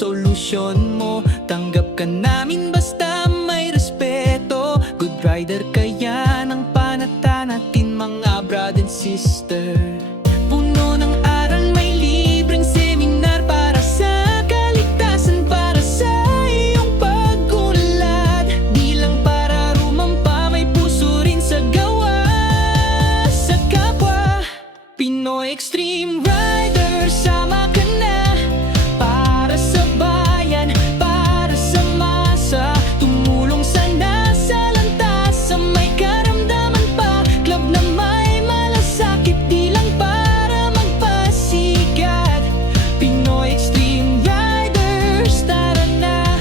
solusyon mo. Tanggap ka namin basta may respeto. Good rider kaya ng panata natin mga brother and sister. Puno ng aral, may libreng seminar para sa kaligtasan, para sa iyong pag-unlad. Di lang para rumampa, may puso rin sa gawa sa kapwa. Pinoy Extreme Rider, sama ka na para sa bayan, para sa masa. Tumulong sa nasa lantas, sa may karamdaman pa. Club na may malasakit, di lang para magpasikat. Pinoy Extreme Riders, tara na.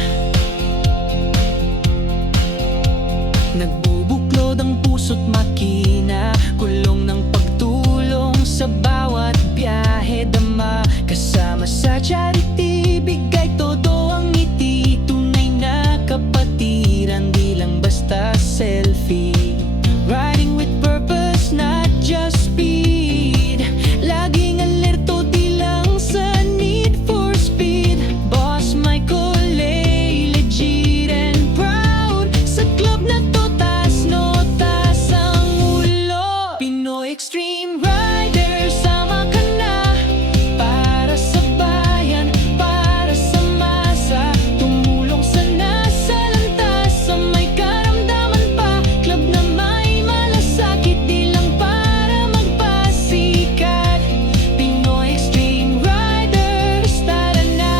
Nagbubuklod ang puso't makina, kulong ng pagtulong sa bawat biyahe dama. Kasama sa charity, bigay todo ang ngiti. Tunay na kapatiran, di lang basta selfie. Riding with purpose, not just speed. Laging alerto, di lang sa need for speed. Boss Michael A, legit and proud. Sa club na to, taas notas ang ulo. Pinoy Extreme Rider, sama ka na para sa bayan, para sa masa. Tumulong sa nasa lantas, sa may karamdaman pa. Club na may malasakit, di lang para magpasikat. Pinoy Extreme Riders, tara na.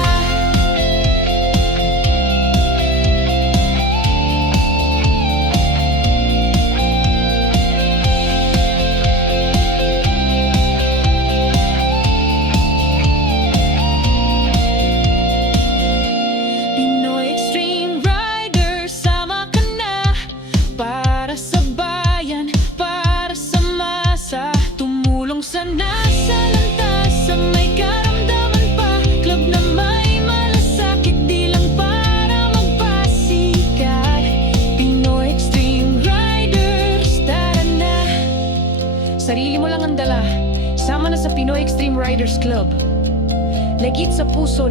Pinoy Extreme Rider, sama ka na para sa bayan, para sa masa. Tumulong sa nasa lantas, sa may karamdaman pa. Club na may malasakit, di lang para magpasikat. Pinoy Extreme Riders, tara na. Sarili mo lang ang dala, sama na sa Pinoy Extreme Riders Club. Legit sa puso.